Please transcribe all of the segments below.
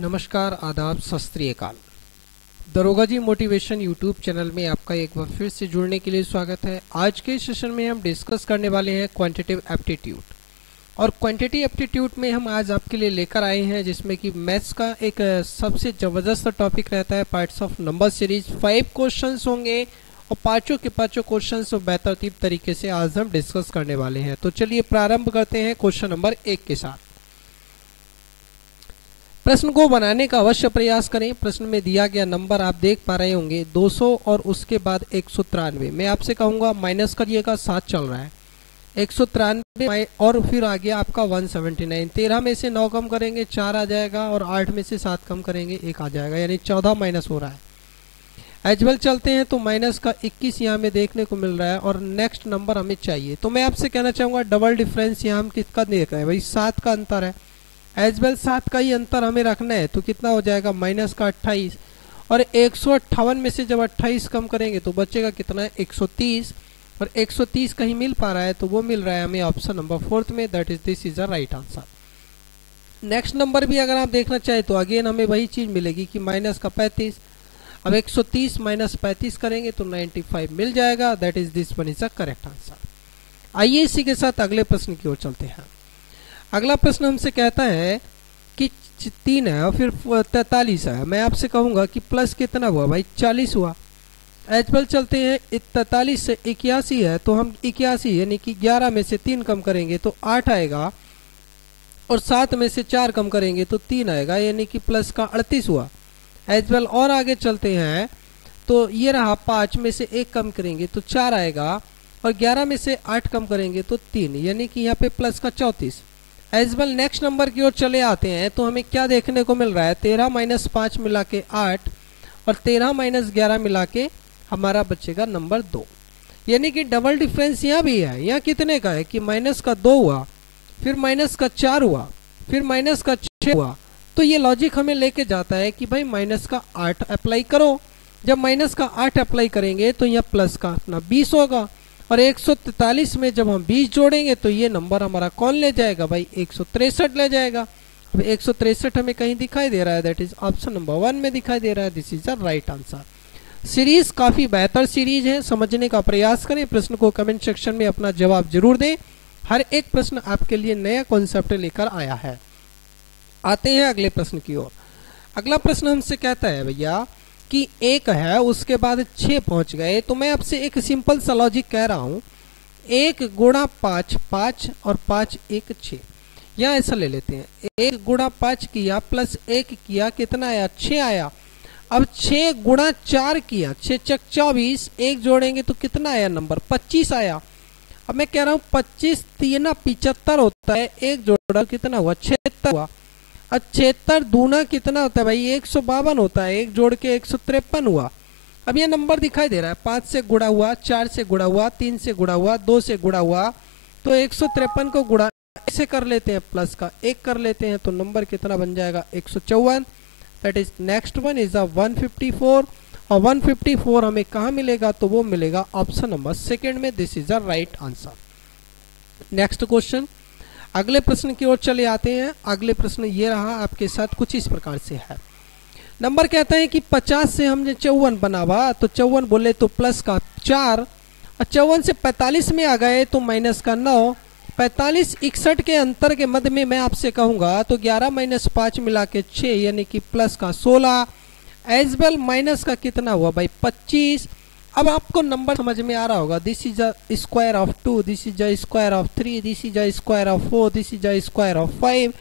नमस्कार, आदाब, सत श्री अकाल। दरोगा जी मोटिवेशन यूट्यूब चैनल में आपका एक बार फिर से जुड़ने के लिए स्वागत है। आज के सेशन में हम डिस्कस करने वाले हैं क्वांटिटेटिव एप्टीट्यूड। और क्वांटिटेटिव एप्टीट्यूड में हम आज आपके लिए लेकर आए हैं जिसमें कि मैथ्स का एक सबसे ज़बरदस्त टॉपिक रहता है, parts of number series. 5 questions होंगे और पाँचों के पाँचों क्वेश्चंस बेतरतीब तरीके से आज हम डिस्कस करने वाले हैं। तो चलिए प्रारंभ करते हैं क्वेश्चन नंबर 1 के साथ। प्रश्न को बनाने का अवश्य प्रयास करें। प्रश्न में दिया गया नंबर आप देख पा रहे होंगे 200 और उसके बाद 193। मैं आपसे कहूंगा माइनस करिएगा, 7 चल रहा है, 193 और फिर आ गया आपका 179। 13 में से 9 कम करेंगे 4 आ जाएगा और 8 में से 7 कम करेंगे 1 आ जाएगा, यानी 14 माइनस हो रहा है। एजवल चलते हैं तो माइनस का 21 यहाँ में देखने को मिल रहा है और नेक्स्ट नंबर हमें चाहिए। तो मैं आपसे कहना चाहूंगा डबल डिफरेंस यहाँ हम किसका देख रहे हैं भाई, 7 का अंतर है। एज वेल 7 का ही अंतर हमें रखना है, तो कितना हो जाएगा माइनस का 28 और 158 में से जब 28 कम करेंगे तो बचेगा कितना है 130 और 130 कहीं मिल पा रहा है तो वो मिल रहा है हमें ऑप्शन नंबर 4 में, that is this is the right answer. Next number भी अगर आप देखना चाहे तो अगेन हमें वही चीज मिलेगी कि माइनस का 35। अब 130 माइनस 35 करेंगे तो 95 मिल जाएगा, that is this one is the correct answer. आइए इसी के साथ अगले प्रश्न की ओर चलते हैं। अगला प्रश्न हमसे कहता है कि 3 है और फिर 43 है। मैं आपसे कहूंगा कि प्लस कितना हुआ भाई, 40 हुआ। एजबल चलते हैं, 43 से 81 है तो हम 81 यानी कि 11 में से 3 कम करेंगे तो 8 आएगा और 7 में से 4 कम करेंगे तो 3 आएगा, यानी कि प्लस का 38 हुआ। एजबल और आगे चलते हैं तो ये रहा, 5 में से 1 कम करेंगे तो 4 आएगा और 11 में से 8 कम करेंगे तो 3, यानी कि यहाँ पे प्लस का 34। एज वेल नेक्स्ट नंबर की ओर चले आते हैं तो हमें क्या देखने को मिल रहा है, 13 माइनस 5 मिला के 8 और 13 माइनस 11 मिला के हमारा बचेगा नंबर 2, यानी कि डबल डिफरेंस यहाँ भी है। यहाँ कितने का है कि माइनस का 2 हुआ, फिर माइनस का 4 हुआ, फिर माइनस का 6 हुआ। तो ये लॉजिक हमें लेके जाता है कि भाई माइनस का 8 अप्लाई करो। जब माइनस का 8 अप्लाई करेंगे तो यहाँ प्लस का अपना 20 होगा और 143 में जब हम 20 जोड़ेंगे तो ये नंबर हमारा कौन ले जाएगा भाई, 163 ले जाएगा। अब 163 हमें कहीं दिखाई दे रहा है, दैट इज ऑप्शन नंबर 1 में दिखाई दे रहा है, this is the right answer. Series काफी बेहतर सीरीज है, समझने का प्रयास करें। प्रश्न को कमेंट सेक्शन में अपना जवाब जरूर दें, हर एक प्रश्न आपके लिए नया कॉन्सेप्ट लेकर आया है। आते हैं अगले प्रश्न की ओर। अगला प्रश्न हमसे कहता है भैया कि 1 है उसके बाद 6 पहुंच गए, तो मैं आपसे एक सिंपल सा लॉजिक कह रहा हूं, 1 गुणा 5 5 और 5 1 6। यहाँ ऐसा ले लेते हैं, 1 गुणा 5 किया प्लस 1 किया, कितना आया 6 आया। अब 6 गुणा 4 किया, 6 चक 24, 1 जोड़ेंगे तो कितना आया नंबर 25 आया। अब मैं कह रहा हूँ 25 3 75 होता है, 1 जोड़ा कितना हुआ 76 हुआ। अब 76 दूना कितना होता है भाई 152 होता है, 1 जोड़ के 153 हुआ। अब ये नंबर दिखाई दे रहा है, 5 से गुणा हुआ, 4 से गुणा हुआ, 3 से गुणा हुआ, 2 से गुणा हुआ, तो 153 को गुणा ऐसे कर लेते हैं, प्लस का 1 कर लेते हैं तो नंबर कितना बन जाएगा 154। That is next one is 154 और 154 हमें कहाँ मिलेगा, तो वो मिलेगा ऑप्शन नंबर 2 में, this is the right answer. Next question, अगले प्रश्न की ओर चले आते हैं। अगले प्रश्न ये रहा आपके साथ, कुछ इस प्रकार से है। नंबर कहता है कि 50 से हमने 54 बनावा, तो 54 बोले तो प्लस का 4 और 54 से 45 में आ गए तो माइनस का 9। 45 61 के अंतर के मध्य में मैं आपसे कहूंगा तो 11 माइनस 5 मिला के 6, यानी कि प्लस का 16। एज वेल माइनस का कितना हुआ भाई 25। अब आपको नंबर समझ में आ रहा होगा, this is a square of 2, this is a square of 3, this is a square of 4, this is a square of 5,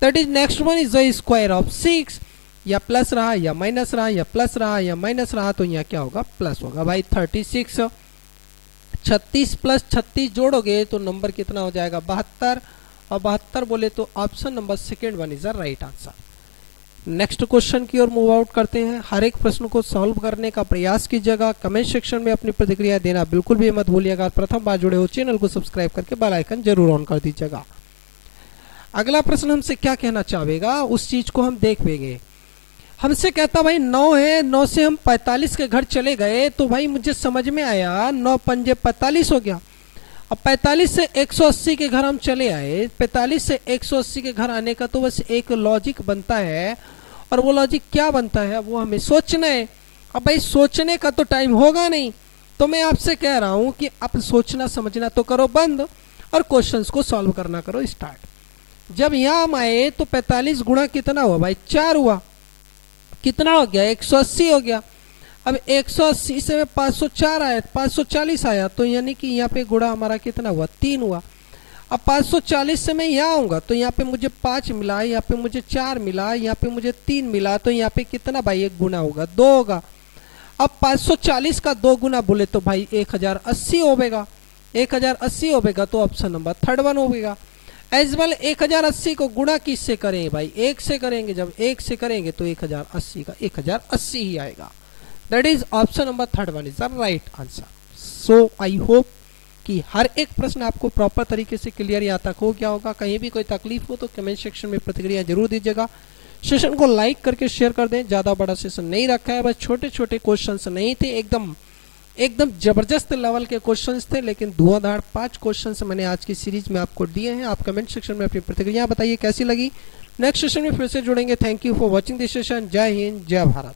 that is next one is a square of 6। या प्लस रहा या माइनस रहा या plus रहा या minus रहा, तो यहाँ क्या होगा प्लस होगा भाई 36। 36 प्लस 36 जोड़ोगे तो नंबर कितना हो जाएगा 72 और 72 बोले तो option number 2 one is the right answer. Next question की ओर मूव आउट करते हैं। हर एक प्रश्न को सॉल्व करने का प्रयास कीजिएगा। कमेंट सेक्शन में अपनी प्रतिक्रिया देना बिल्कुल भी मत भूलिएगा। प्रथम बार जुड़े हो चैनल को सब्सक्राइब करके बेल आइकन जरूर ऑन कर दीजिएगा। अगला प्रश्न हमसे क्या कहना चाहेगा उस चीज को हम देख लेंगे। हमसे कहता भाई 9 है, 9 से हम 45 के घर चले गए, तो भाई मुझे समझ में आया 9 पंजे 45 हो गया। अब 45 से 180 के घर हम चले आए, 45 से 180 के घर आने का तो बस एक लॉजिक बनता है और वो लॉजिक क्या बनता है वो हमें सोचना है। अब भाई सोचने का तो टाइम होगा नहीं, तो मैं आपसे कह रहा हूं कि आप सोचना समझना तो करो बंद और क्वेश्चंस को सॉल्व करना करो स्टार्ट। जब यहां हम आए तो 45 गुणा कितना हुआ भाई 4 हुआ, कितना हो गया 180 हो गया। अब 180 से में 504 आया 540 आया, तो यानी कि यहाँ पे गुणा हमारा कितना हुआ 3 हुआ। अब 540 से मैं यहाँ आऊंगा तो यहाँ पे मुझे 5 मिला, यहाँ पे मुझे 4 मिला, यहाँ पे मुझे 3 मिला, तो यहाँ पे कितना भाई एक गुना होगा 2 होगा। अब 540 का 2 गुना बोले तो भाई 1080 होगा, 1080 होगा तो ऑप्शन नंबर थर्ड वन होगा। एज वेल 1080 को गुणा किससे करें भाई 1 से करेंगे, जब 1 से करेंगे तो 1080 का 1080 ही आएगा। That is option number third one is the right answer. So I hope कि हर एक प्रश्न आपको प्रॉपर तरीके से क्लियर यहाँ तक हो गया होगा। कहीं भी कोई तकलीफ हो तो कमेंट सेक्शन में प्रतिक्रिया जरूर दीजिएगा। सेशन को लाइक करके शेयर कर दें। ज़्यादा बड़ा सेशन नहीं रखा है, बस छोटे छोटे क्वेश्चंस नहीं थे, एकदम जबरदस्त लेवल के क्वेश्चंस थे, लेकिन धुआंधार 5 क्वेश्चंस मैंने आज की सीरीज में आपको दिए हैं। आप कमेंट सेक्शन में अपनी प्रतिक्रिया बताइए कैसी लगी। नेक्स्ट सेशन में फिर से जुड़ेंगे। Thank you for watching this session. जय हिंद, जय भारत।